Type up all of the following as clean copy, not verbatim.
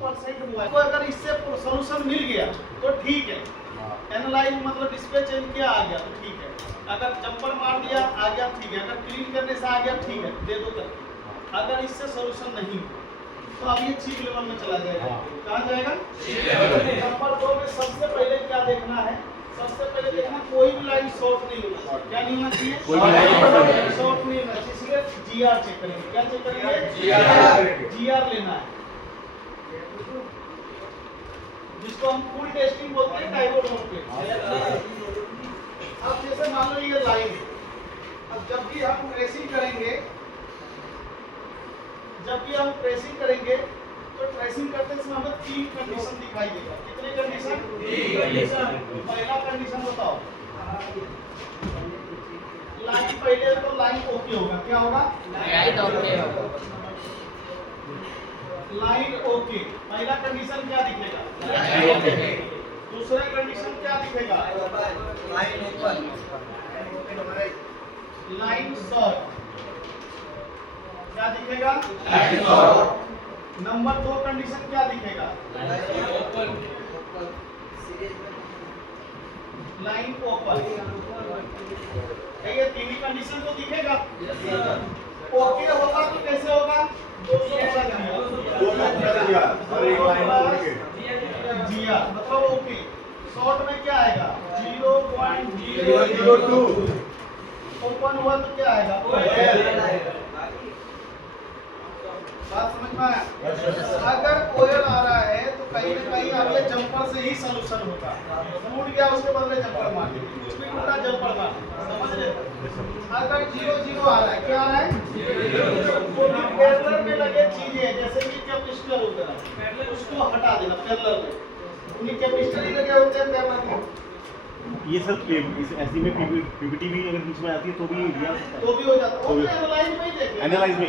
Percent हुआ है, तो अगर इससे सोल्यूशन मिल गया तो ठीक है, एनालाइज मतलब इस पे चेंज किया आ गया तो ठीक है, अगर जंपर मार दिया आ गया ठीक है, अगर क्लीन करने से आ गया ठीक है, दे दो करके। अगर इससे सोल्यूशन नहीं तो अब ये चीप लेवल में चला जाएगा। कहाँ जाएगा? नंबर 2 में सबसे पहले क्या देखना है? सबसे पहले देखना कोई भी लाइन शॉर्ट नहीं होना, क्या नहीं होना चाहिए? शॉर्ट नहीं होना चाहिए, इसलिए जीआर चेक करेंगे। क्या चेक करेंगे? जीआर लेना है, जिसको हम फुल टेस्टिंग बोलते हैं डायोड वोल्टेज। अब जैसे मान लो ये लाइन, अब जब भी हम ट्रेसिंग करेंगे तो ट्रेसिंग करते समय हमें 3 कंडीशन दिखाई देगा। कितने कंडीशन? 3 कंडीशन। पहला कंडीशन बताओ, लाइन पहले तो लाइन ओके होगा, क्या होगा? लाइन ओके होगा, लाइन ओके। पहला कंडीशन क्या दिखेगा? Line okay. दूसरा कंडीशन क्या दिखेगा? Line open, line short. क्या दिखेगा? Line short. नंबर 2 कंडीशन क्या दिखेगा? Line open, line open. ये 3 कंडीशन तो दिखेगा। ओके होगा तो कैसे होगा? जिया मतलब ओके। शॉर्ट में क्या आएगा? 0.002। ओपन हुआ तो क्या आएगा? बात समझ में आया? अगर ओयल आ रहा है तो कहीं ना कहीं अब ये जंपर से ही सोल्यूशन होगा। टूट गया उसके बदले जंपर मार दे, कुछ भी टूटा जंपर मार दे, समझ रहे? अगर 0 आ रहा है, क्या आ रहा है? वो भी पैरेलल में लगे चीजें जैसे कि कैपेसिटर होता है उसको हटा देना पैरेलल में। उन्हीं कैपेसिटर ही लगे होते हैं पैरेलल में। ये सब ऐसी में पीपीटी भी अगर बीच में आती है तो भी हो जाता है। वो एनालाइज में ही देखेंगे, एनालाइज में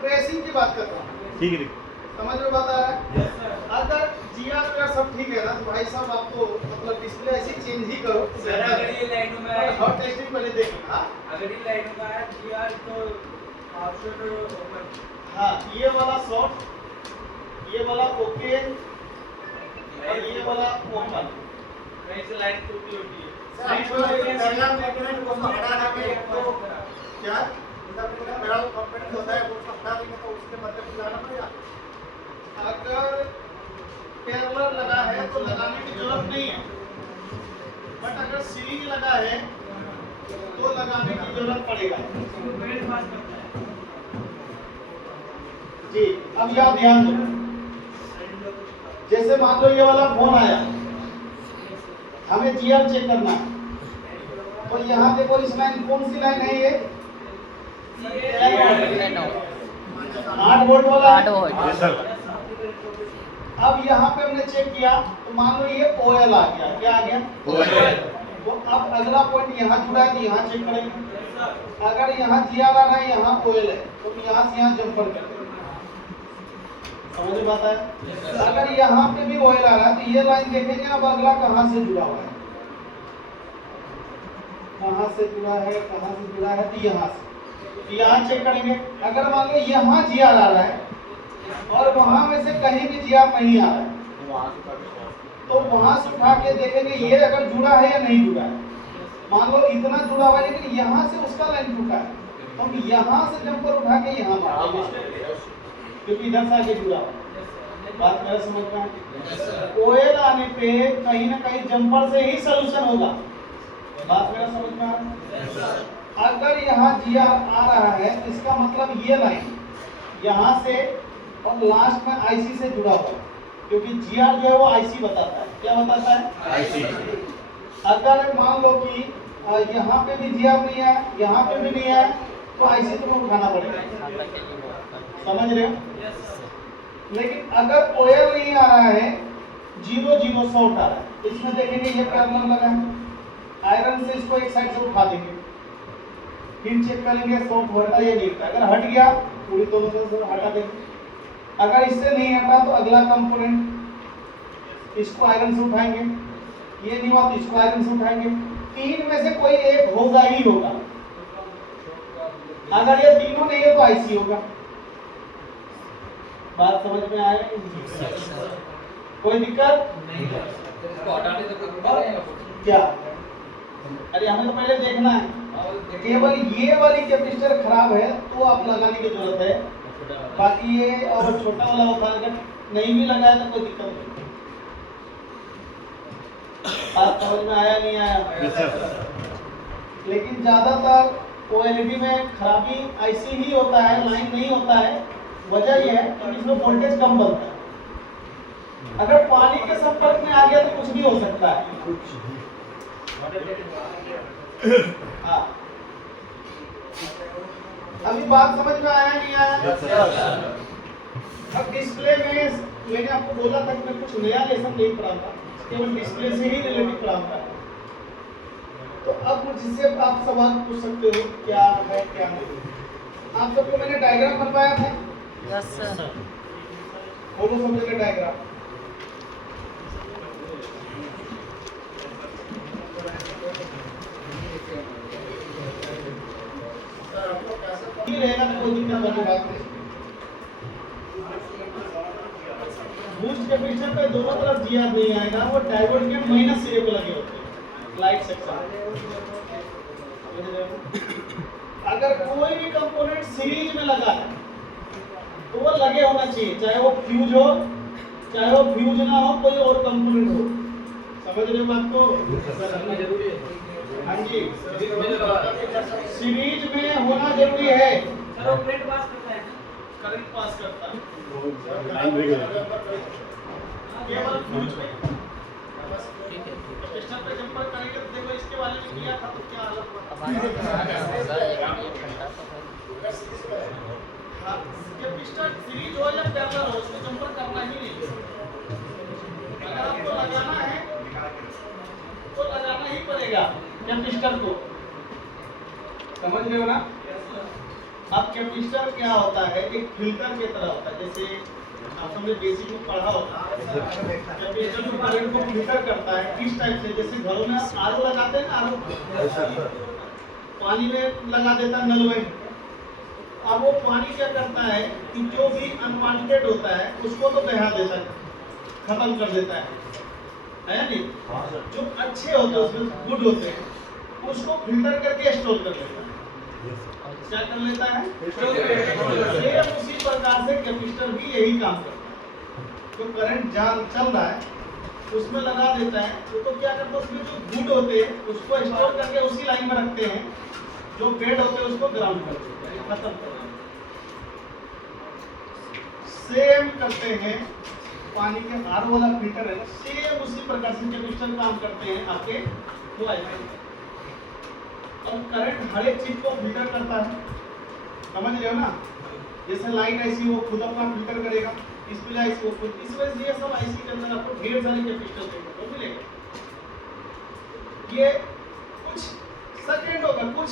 ट्रेसिंग की बात कर रहा हूँ। ठीक है, समझ में बात आ रहा है? अगर जीआर का सब ठीक है ना तो भाई साहब आपको मतलब डिस्प्ले ऐसी चेंज ही करो। सर अगर ये लाइनों में आया, हॉट टेस्टिंग पहले देखना। अगर ये लाइनों में आया जीआर तो ऑप्शन ओपन। हाँ, ये वाला शॉर्ट, ये वाला ओके और ये वाला ओपन। कहीं से लाइन टूटी होती है। साइड में पहला कंपोनेंट को हटा के तो क्या मेरा कंपोनेंट होता है वो हटा देंगे तो उसके मतलब कुछ लाना पड़ेगा। अगर पैरेलल लगा है तो लगाने की जरूरत नहीं है, बट अगर सीरीज लगा है तो लगाने की जरूरत पड़ेगा। जी, अब यहाँ ध्यान दो, जैसे मान लो ये वाला फोन आया, हमें जीआर चेक करना है, तो यहाँ देखो इस लाइन कौन सी लाइन है? ये 8 वोल्ट वाला। 8 वोल्ट। सर अब यहाँ पे हमने चेक किया तो मान लो ये ओएल आ गया। क्या आ गया? ओएल। तो अब अगला पॉइंट यहाँ जुड़ा है तो यहाँ चेक करेंगे। अगर यहाँ जीआर आ रहा है, यहाँ ओएल है, तो यहाँ से यहाँ जंपर कर देंगे। समझ में आता है? अगर यहाँ पे भी ओएल आ रहा है तो ये लाइन देखेंगे अब अगला कहाँ से जुड़ा हुआ है, कहाँ से जुड़ा है, कहाँ से जुड़ा है, तो यहाँ से। तो यहाँ चेक करेंगे। अगर मान लो यहाँ जीआर आ रहा है और वहां में से कहीं भी जीआर नहीं आ रहा है तो वहां से उठा के देखेंगे ये अगर जुड़ा है या नहीं जुड़ा है। मान लो इतना जुड़ा हुआ है लेकिन यहाँ से उसका लाइन टूटा है तो हम यहाँ से जंपर उठा के यहाँ मारेंगे क्योंकि इधर से आगे जुड़ा हुआ। बात मेरा समझ में है? ओएल आने पे कहीं ना कहीं जंपर से ही सोल्यूशन होगा। बात मेरा समझ में आ रहा है? अगर यहाँ जीआर आ रहा है तो इसका मतलब ये लाइन यहाँ से और लास्ट में आईसी से जुड़ा हुआ, क्योंकि जीआर जो है वो आईसी बताता है। क्या बताता है? आईसी। अगर मान लो कि यहाँ पे भी जीआर नहीं है, यहाँ पे भी नहीं है, तो आईसी तुम्हें उठाना पड़ेगा। समझ रहे हो? लेकिन अगर ओएल नहीं आ रहा है, 0 शॉर्ट आ रहा है, इसमें देखेंगे ये पैरेलल लगा है, आयरन से इसको एक साइड से उठा देंगे, फिर चेक करेंगे शॉर्ट हटा या नहीं हटा। अगर हट गया पूरी दोनों तरफ से हटा देंगे। अगर इससे नहीं हटा तो अगला कंपोनेंट इसको आयरन से उठाएंगे, ये नहीं हुआ तो इसको आयरन से उठाएंगे। 3 में से कोई एक होगा ही होगा। अगर ये तीनों नहीं है तो आईसी होगा। बात समझ में आए? कोई दिक्कत? इसको हटाने से कोई दिक्कत नहीं है। क्या? अरे हमें तो पहले देखना है। केवल ये वाली कैपेसिटर खराब है तो आप लगाने की जरूरत है, बाकी ये और छोटा वाला होता है, अगर नहीं भी लगाया तो कोई दिक्कत नहीं। बात समझ में आया नहीं आया? लेकिन ज्यादातर ओएलईडी में खराबी ऐसी ही होता है, लाइन नहीं होता है। वजह यह है कि इसमें वोल्टेज कम बनता है। अगर पानी के संपर्क में आ गया तो कुछ भी हो सकता है। हाँ, अभी बात समझ में आया नहीं आया? अब डिस्प्ले में मैंने आपको बोला था कि मैं कुछ नया लेसन नहीं पढ़ाऊंगा, केवल डिस्प्ले से ही रिलेटेड पढ़ाऊंगा। तो अब मुझसे आप सवाल पूछ सकते हो क्या है क्या नहीं। आप सबको मैंने डायग्राम बनवाया था। Yes sir. फोटो समझ के डायग्राम ये रहेगा तो कोई दिक्कत वाली बात नहीं। बूस्ट कैपेसिटर पे दोनों तरफ जीआर नहीं आएगा, वो डायोड के माइनस सिरे पे लगे होते हैं, लाइट सेक्शन। अगर कोई भी कंपोनेंट सीरीज में लगा है तो वो लगे होना चाहिए, चाहे वो फ्यूज हो चाहे वो फ्यूज ना हो, कोई और कंपोनेंट हो। समझ रहे हो बात को? जरूरी है। हाँ जी, सीरीज में होना जरूरी है। सर वो प्लेट पास करता है। करंट पास करता है लाइन ब्रेक हो जाएगा। केवल फ्यूज में। कैपेसिटर पे जंपर करेंगे तो देखो इसके वाले में किया था तो क्या हालत हुआ। हाँ, कैपेसिटर सीरीज हो या पैरेलल हो, उसमें जंपर करना ही नहीं। अगर आपको लगाना है तो लगाना ही पड़ेगा कैपेसिटर को। समझ रहे हो ना? अब कैपेसिटर क्या होता है? एक फिल्टर की तरह होता है। जैसे आप हमने बेसिक में पढ़ा होगा, कैपेसिटर जो करंट को फिल्टर करता है किस टाइप से, जैसे घरों में आरओ लगाते हैं ना, आरओ पानी में लगा देता है नल में। अब वो पानी क्या करता है कि जो भी अनवांटेड होता है उसको तो बहा देता है, खत्म कर देता है नहीं? जो अच्छे होते हैं उसमें गुड होते हैं उसको फिल्टर करके स्टोर कर लेता है। क्या कर लेता है? सेम उसी प्रकार से कैपेसिटर भी यही काम करता है। जो करंट चल रहा है उसमें लगा देता है तो क्या करता है, उसमें जो गुड होते हैं उसको स्टोर करके उसी लाइन में रखते हैं, जो बेड होते हैं उसको ग्राउंड कर देते हैं, खत्म कर देते हैं। सेम करते हैं पानी के आरओ वाला फिल्टर है, सेम उसी प्रकार से कैपेसिटर काम करते हैं आपके वाईफाई। और करंट हर एक चीज को फिल्टर करता है। समझ रहे हो ना? जैसे लाइट ऐसी वो खुद अपना फिल्टर करेगा, डिस्प्ले ऐसी वो खुद। इस वजह से ये सब आईसी के अंदर आपको ढेर सारे कैपेसिटर देखने को मिलेगा। ये कुछ सेकंड होगा, कुछ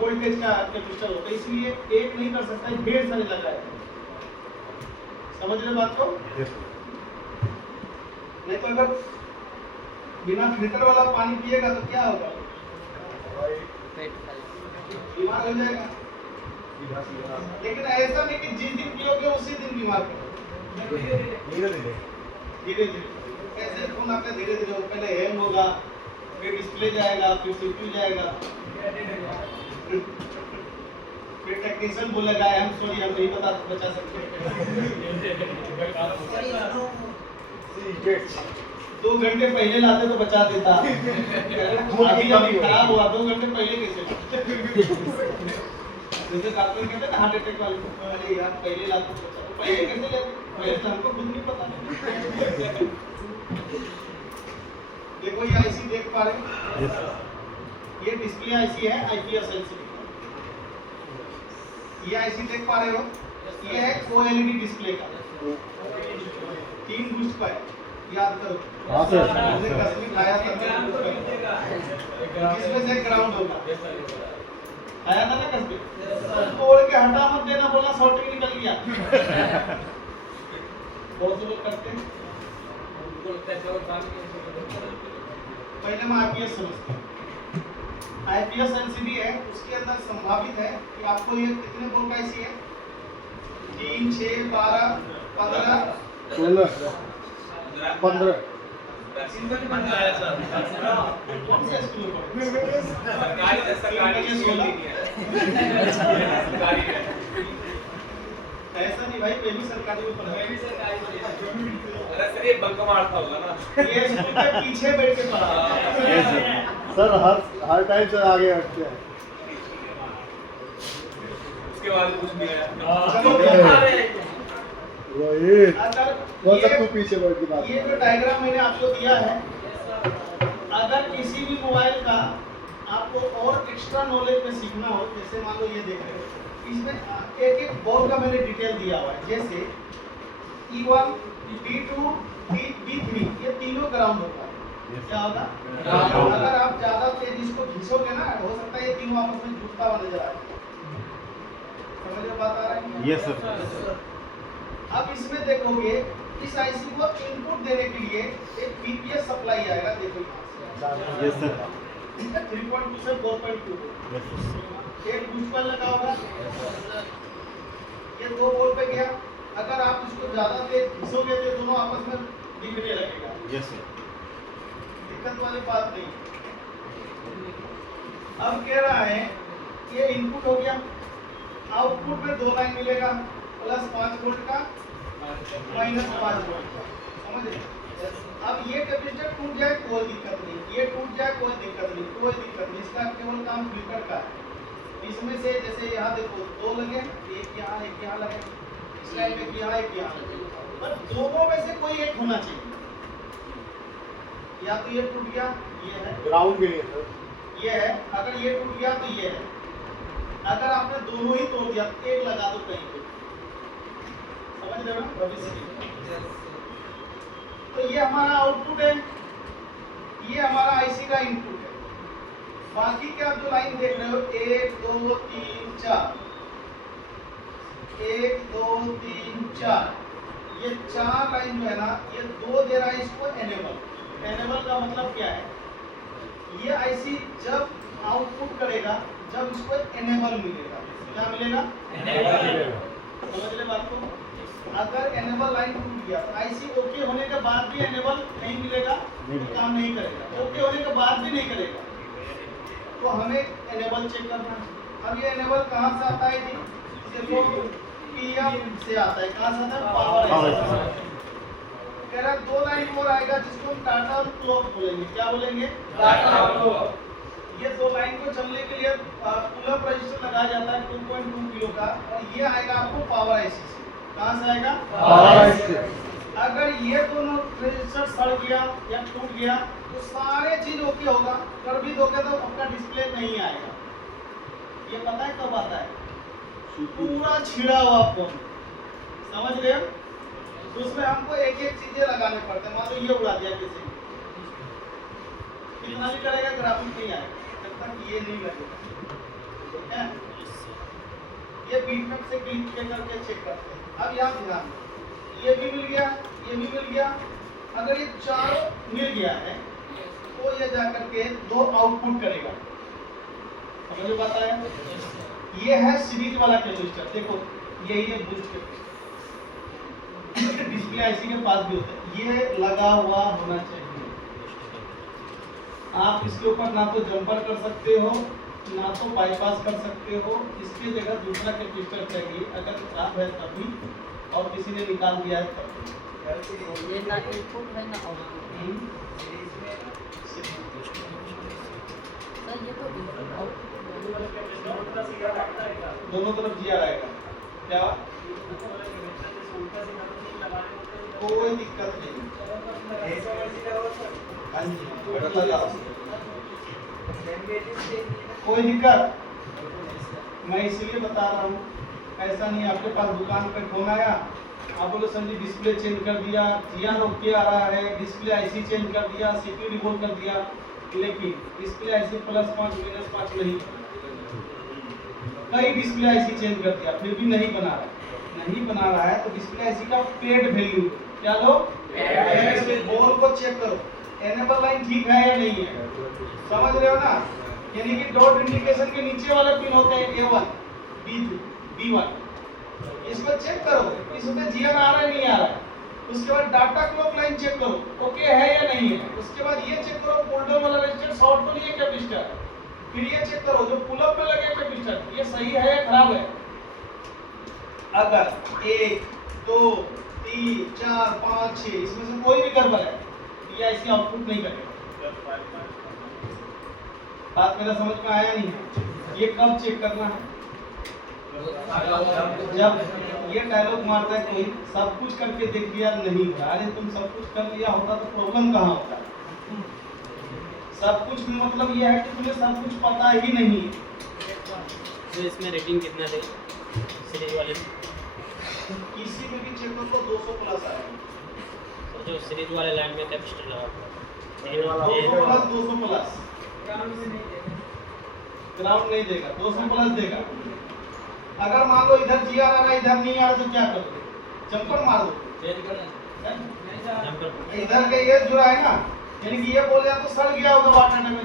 वोल्टेज का कैपेसिटर होता है, इसलिए एक नहीं कर सकता, ढेर सारे लगाए। समझ रहे बात को? नहीं तो अगर बिना फिल्टर वाला पानी पिएगा तो क्या होगा? बीमार हो जाएगा। लेकिन ऐसा नहीं कि जिस दिन पियोगे उसी दिन बीमार पड़ोगे। धीरे धीरे कैसे फोन आपका धीरे धीरे हो, पहले हैंग होगा, फिर डिस्प्ले जाएगा, फिर सीपीयू जाएगा, फिर टेक्नीशियन बोलेगा आई एम सॉरी हम नहीं बचा सकते। 2 घंटे पहले लाते तो बचा देता। अभी खराब हुआ 2 घंटे पहले कैसे? जैसे डॉक्टर कहते हैं ना हार्ट अटैक वाले, अरे यार पहले लाते तो बचा, पहले कैसे लेते? पहले तो हमको खुद नहीं पता। देखो ये आईसी देख पा रहे हो? ये डिस्प्ले आईसी है आईपीएस एलसीडी। ये आईसी देख पा रहे हो? ये है ओएलईडी डिस्प्ले का 3 बूस्ट का है, याद करो। हाँ सर। हमने कसमी खाया था, इसमें से ग्राउंड होगा, खाया था ना कसमी। तोड़ के हटा मत देना, बोला शॉर्टिंग निकल गया। बहुत से लोग करते हैं। पहले मैं आईपीएस समझता हूँ। आईपीएस एलसीडी है, उसके अंदर संभावित है कि आपको ये कितने वोल्ट का आईसी है? 3, 6, 12 15 15 सिंपल बन रहा है सर कौन सा स्क्रू पर सरकारी ये 16 सरकारी है ऐसा नहीं भाई मैं भी सरकारी में पढ़ा मैं भी सरकारी अरे सर ये बंक मारता होगा ना ये स्कूल के पीछे बैठ के पढ़ा Yes, sir. सर हर टाइम सर आगे रखते हैं उसके बाद कुछ नहीं आया चलो रोहित अगर कौन सा ये- तू पीछे बैठ के बात ये जो डायग्राम मैंने आपको दिया है अगर किसी भी मोबाइल का आपको और एक्स्ट्रा नॉलेज में सीखना हो जैसे मान लो ये देख रहे हो इसमें एक एक बोर्ड का मैंने डिटेल दिया हुआ है जैसे E1 B2 B3 ये तीनों ग्राउंड होता है क्या होगा Ground. अगर आप ज्यादा तेज इसको घिसोगे ना हो सकता है ये तीनों आपस में जुड़ता हुआ नजर आए समझ में बात आ रहा है Yes, sir. अब इसमें देखोगे इस आईसी को इनपुट देने के लिए एक पीपीएस सप्लाई आएगा देखो Yes, sir. 3.2 से 4.2 Yes, sir. एक बूस्ट पर लगा होगा ये 2 वोल्ट पे गया अगर आप इसको ज्यादा तेज घिसोगे तो दोनों आपस में दिखने लगेगा Yes, sir. दिक्कत वाली बात नहीं अब कह रहा है ये इनपुट हो गया आउटपुट में 2 लाइन मिलेगा प्लस 5 वोल्ट का माइनस 5 वोल्ट का समझ रहे अब ये कैपेसिटर टूट जाए कोई दिक्कत नहीं ये टूट जाए कोई दिक्कत नहीं इसका केवल काम फिल्टर का है इसमें से जैसे यहाँ देखो 2 लगे एक यहाँ लगे इस लाइन में यहाँ एक यहाँ लगे पर दोनों में से कोई एक होना चाहिए या तो ये टूट गया ये है ग्राउंड के लिए सर ये है अगर ये टूट गया तो ये है अगर आपने दोनों ही तोड़ दिया तो एक लगा दो कहीं पे समझ रहे हो ना भविष्य की तो ये हमारा आउटपुट है ये हमारा आईसी का इनपुट है बाकी के आप जो लाइन देख रहे हो 1 2 3 4 1 2 3 4 ये 4 लाइन जो है ना ये 2 दे रहा है इसको एनेबल का मतलब क्या है ये आईसी जब आउटपुट करेगा जब इसको एनेबल मिलेगा क्या मिलेगा समझ ले बात को अगर एनेबल लाइन टूट गया तो आईसी ओके होने के बाद भी एनेबल नहीं मिलेगा तो काम नहीं करेगा ओके होने के बाद भी नहीं करेगा तो हमें एनेबल चेक करना है अब ये एनेबल कहाँ से आता है जी देखो पीएम से आता है कहाँ से आता है पावर कह रहा 2 लाइन और आएगा जिसको हम टाटा क्लॉक बोलेंगे क्या बोलेंगे टाटा क्लॉक ये 2 लाइन को चलने के लिए पुल अप रजिस्टर लगाया जाता है 2.2 किलो का और ये आएगा आपको पावर आईसी से कहाँ से आएगा अगर ये दोनों रजिस्टर सड़ गया या टूट गया तो सारे चीज ओके होगा कर भी दोगे तो आपका डिस्प्ले नहीं आएगा ये पता है कब आता है पूरा छिड़ा हुआ फोन समझ रहे हो तो उसमें हमको एक एक चीजें लगाने पड़ते हैं मान लो ये उड़ा दिया किसी ने कितना भी करेगा ग्राफिक नहीं आएगा जब तक ये नहीं लगेगा ठीक है ये बीटमैप से क्लिक करके चेक करते हैं अब यहाँ ध्यान ये भी मिल गया ये भी मिल गया अगर ये चारों मिल गया है तो ये जाकर के 2 आउटपुट करेगा समझ में बात आया ये है सीरीज वाला कैपेसिटर देखो यही है बूस्ट कैपेसिटर डिस्प्ले आईसी के पास भी होता है ये लगा हुआ होना चाहिए आप इसके ऊपर ना तो जंपर कर सकते हो ना तो बाईपास कर सकते हो इसके जगह दूसरा कैपेसिटर चाहिए अगर खराब है तभी और किसी ने निकाल दिया है तब ये ना इनपुट है ना आउटपुट सर ये तो इनपुट आउटपुट दोनों तरफ जिया रहेगा क्या कोई दिक्कत नहीं हाँ जी लगाओ। कोई दिक्कत मैं इसीलिए बता रहा हूँ ऐसा नहीं आपके पास दुकान पे फोन आया आप बोलो सर जी डिस्प्ले चेंज कर दिया जिया ओके आ रहा है डिस्प्ले आईसी चेंज कर दिया सीपीयू रिबूट कर दिया लेकिन डिस्प्ले आईसी +5 -5 नहीं कई डिस्प्ले आईसी चेंज कर दिया फिर भी नहीं बना रहा है तो डिस्प्ले आईसी का पेड वैल्यू क्या लो बोर्ड को चेक करो एनेबल लाइन ठीक है या नहीं है समझ रहे हो ना यानी कि डॉट इंडिकेशन के नीचे वाले पिन होते हैं A1 B2 B1 ये इसको चेक करो इसमें जीआर आ रहा है नहीं आ रहा है। उसके बाद डाटा क्लॉक लाइन चेक करो ओके है या नहीं है। उसके बाद ये चेक करो पुल डाउन वाला रजिस्टर शॉर्ट तो नहीं है कैपेसिटर। फिर ये चेक करो जो पुल अप पे लगे कैपेसिटर ये सही है या खराब है। अगर 1 2 3 4 5 6 इसमें से कोई भी गड़बड़ है ये ऐसी आउटपुट नहीं करेगा। बात मेरा समझ में आया नहीं है। ये कब चेक करना है जब ये डायलॉग मारता है कोई सब कुछ करके देख लिया नहीं हुआ। अरे तुम सब कुछ कर लिया होता तो प्रॉब्लम कहाँ होता। सब कुछ मतलब ये है कि तुम्हें सब कुछ पता ही नहीं है। तो इसमें रेटिंग कितना दे सीरीज वाले में? किसी में भी चेक करो 200 प्लस आएगा। तो जो सीरीज वाले लाइन में कैपेसिटर लगा हुआ 200 प्लस 200 प्लस ग्राउंड में नहीं देगा। ग्राउंड नहीं देगा 200 प्लस देगा। अगर मान लो इधर जीआर आ रहा है इधर नहीं आ रहा तो क्या करोगे जंपर मार दो। नहीं सर इधर का ये जुड़ा है ना यानी कि ये बोल दिया तो सड़ गया होगा वाटर में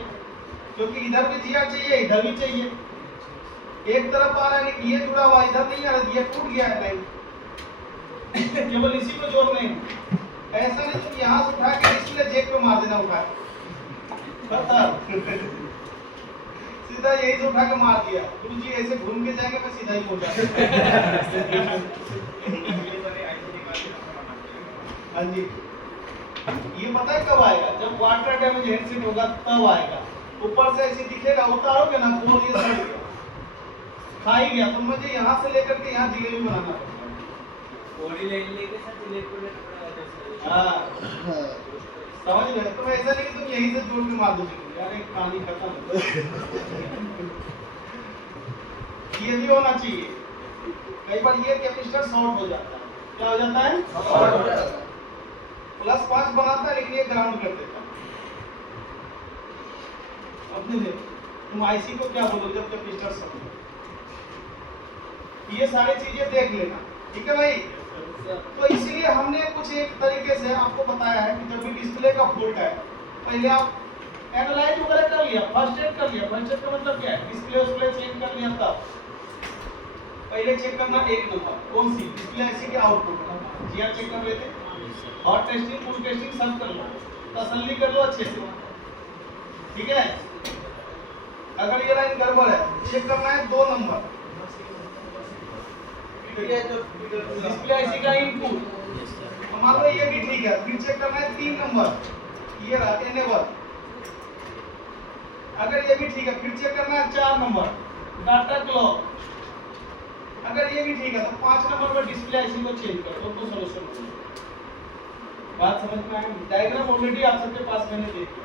क्योंकि इधर भी जीआर चाहिए इधर भी चाहिए। एक तरफ आ रहा है कि ये जुड़ा हुआ इधर नहीं आ रहा ये टूट गया है लाइन केवल इसी को जोड़ने हैं। ऐसा नहीं तुम यहाँ से उठा के डिस्प्ले जेक पे मार देना उठा सीधा यही से उठा के मार दिया। गुरु जी ऐसे घूम के जाएंगे मैं सीधा ही पहुंचा। हाँ जी ये पता है कब आएगा जब वाटर डैमेज हेडसेट होगा तब आएगा। ऊपर से ऐसे दिखेगा उतारोगे ना फोन ये सड़ गया खा ही गया तो मुझे यहाँ से लेकर के यहाँ जिलेबी बनाना पड़ता बॉडी लेके सर डिलीट कर देना। हाँ समझ गए। तो ऐसा नहीं कि तुम यहीं से जोड़ के मार दोगे यार एक कहानी खत्म। ये भी होना चाहिए। कई बार ये कैपेसिटर शॉर्ट हो जाता है। क्या हो जाता है +5 बनाता है लेकिन ये ग्राउंड कर देता है। अब देखो तुम आईसी को क्या बोलोगे जब कैपेसिटर शॉर्ट हो। ये सारी चीजें देख लेना ठीक है भाई। तो इसलिए हमने कुछ एक तरीके से आपको बताया है कि जब भी डिस्प्ले का फॉल्ट है पहले आप एनालाइज वगैरह कर लिया फर्स्ट एड कर लिया। फर्स्ट एड का मतलब क्या है डिस्प्ले उसप्ले चेक कर लिया तब पहले चेक करना एक नंबर कौन सी डिस्प्ले ऐसी के आउटपुट जीआर चेक कर लेते हॉट टेस्टिंग फुल टेस्टिंग सब कर लो तसल्ली कर लो अच्छे से ठीक है। अगर ये लाइन गड़बड़ है चेक करना है 2 नंबर डिस्प्ले ऐसी का इनपुट। मान लो ये भी ठीक है फिर चेक करना है 3 नंबर ये रहा एनेबल। अगर ये भी ठीक है फिर चेक करना है 4 नंबर डाटा क्लॉक। अगर ये भी ठीक है तो 5 नंबर पर डिस्प्ले ऐसी को चेंज करो तो सॉल्यूशन हो जाएगा। बात समझ में आई। डायग्राम ऑलरेडी आप सबके पास मैंने दे दिया।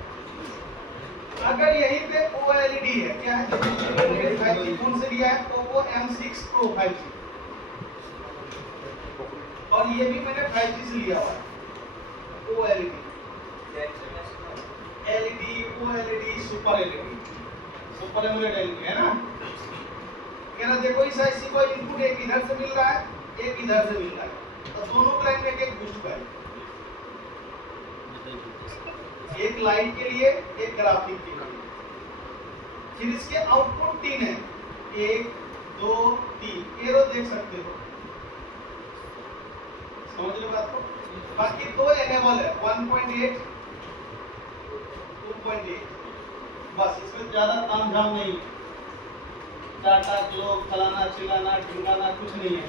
अगर यहीं पे OLED है क्या है 5G कौन से लिया है Oppo M6 Pro 5G और ये भी मैंने 5G से लिया हुआ है OLED LED OLED super AMOLED LED है ना। कहना देखो इस आईसी को इनपुट एक इधर से मिल रहा है एक इधर से मिल रहा है तो दोनों को लाइन में एक बूस्ट है एक लाइट के लिए एक ग्राफिक के लिए। फिर इसके आउटपुट 3 है 1 2 3 एरो देख सकते हो समझ लो बात को। बाकी 2 एनेबल है 1.8 2.8 बस इसमें ज्यादा तामझाम नहीं है। डाटा क्लॉक फलाना चिलाना ढिंगाना कुछ नहीं है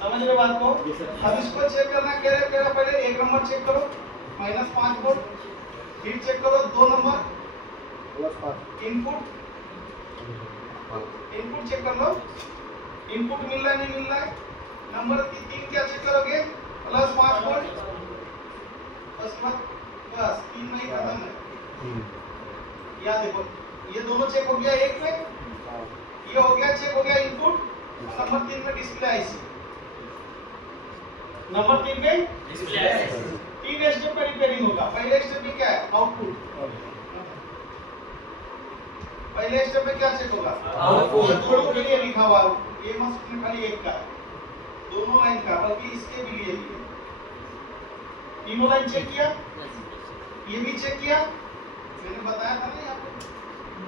समझ रहे बात को। अब इसको चेक करना कह रहे पहले 1 नंबर चेक करो -5 वोल्ट फिर चेक करो 2 नंबर +5 इनपुट चेक कर लो इनपुट मिल रहा है नहीं मिल रहा है। नंबर 3 क्या चेक करोगे +5 वोल्ट बस 3 में ही खत्म है। या देखो ये दोनों चेक हो गया एक में ये हो गया चेक हो गया इनपुट। नंबर 3 में डिस्प्ले आईसी नंबर 3 में डिस्प्ले आईसी 3 स्टेप पर रिपेयरिंग होगा। पहले स्टेप में क्या है आउटपुट। पहले स्टेप में क्या चेक होगा आउटपुट। दोनों के लिए लिखा हुआ है ये मत में खाली एक का है दोनों लाइन का बल्कि इसके भी लिए भी है। तीनों लाइन चेक किया ये भी चेक किया मैंने बताया था ना यहाँ पे।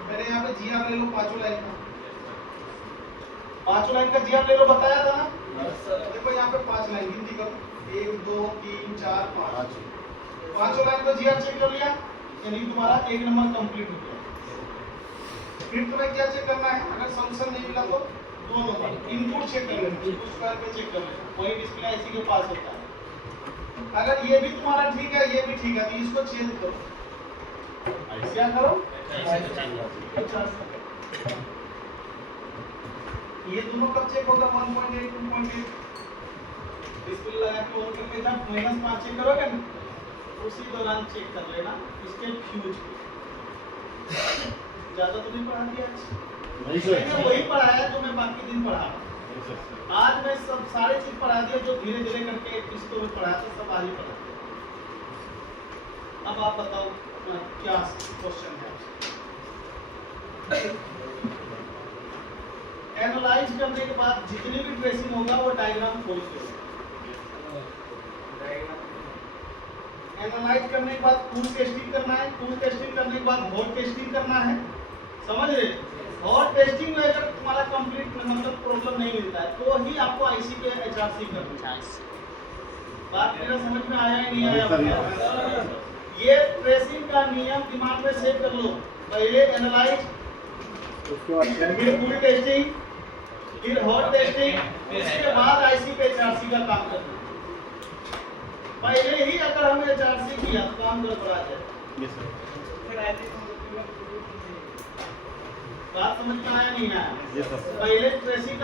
पहले यहाँ पे जीआर ले लो 5 लाइन का पांचों लाइन का जीआर ले लो, बताया था ना। देखो यहाँ पे 5 लाइन गिनती करो, 1 2 3 4 5, पांचों लाइन का जीआर चेक कर लिया, यानी तुम्हारा 1 नंबर कंप्लीट हो गया। फिर तुम्हें क्या चेक करना है, अगर सॉल्यूशन नहीं मिला तो 2 नंबर इनपुट चेक कर लेना, इनपुट स्क्वायर पे चेक कर लेना, वही डिस्प्ले आईसी के पास होता है। अगर ये भी तुम्हारा ठीक है, ये भी ठीक है, तो इसको चेंज करो। क्या करो, ये दोनों कब चेक होगा, 1.8 2.8 डिस्प्ले लगा के ऑन करके जब -5 चेक करोगे ना, उसी दौरान चेक कर लेना इसके फ्यूज। ज्यादा तो नहीं पढ़ा दिया नहीं सर, मैंने वही पढ़ाया जो मैं बाकी दिन पढ़ा। नहीं सर। आज मैं सब सारे चीज पढ़ा दिया जो धीरे धीरे करके इसको मैं पढ़ाया था, सब आज ही पढ़ा दिया। अब आप बताओ क्या क्वेश्चन है आपसे। एनालाइज करने के बाद जितनी भी ट्रेसिंग होगा वो डायग्राम खोल के होगा। एनालाइज करने के बाद टूल टेस्टिंग करना है, टूल टेस्टिंग करने के बाद हॉट टेस्टिंग करना है, समझ रहे। हॉट टेस्टिंग में अगर तुम्हारा कंप्लीट मतलब प्रॉब्लम नहीं मिलता है तो ही आपको आईसी के एचआरसी करना है। बात मेरा समझ में आया ही नहीं आया? ये ट्रेसिंग का नियम दिमाग में सेव कर लो। पहले एनालाइज, उसके बाद फिर टूल टेस्टिंग, फिर हॉट टेस्टिंग, उसके बाद आईसी पे एचआरसी का काम करना। पहले ही अगर हमने एचआरसी किया तो काम गड़बड़ा जाए। Yes sir. बात समझ में आया नहीं आया? Yes sir. पहले ट्रेसिंग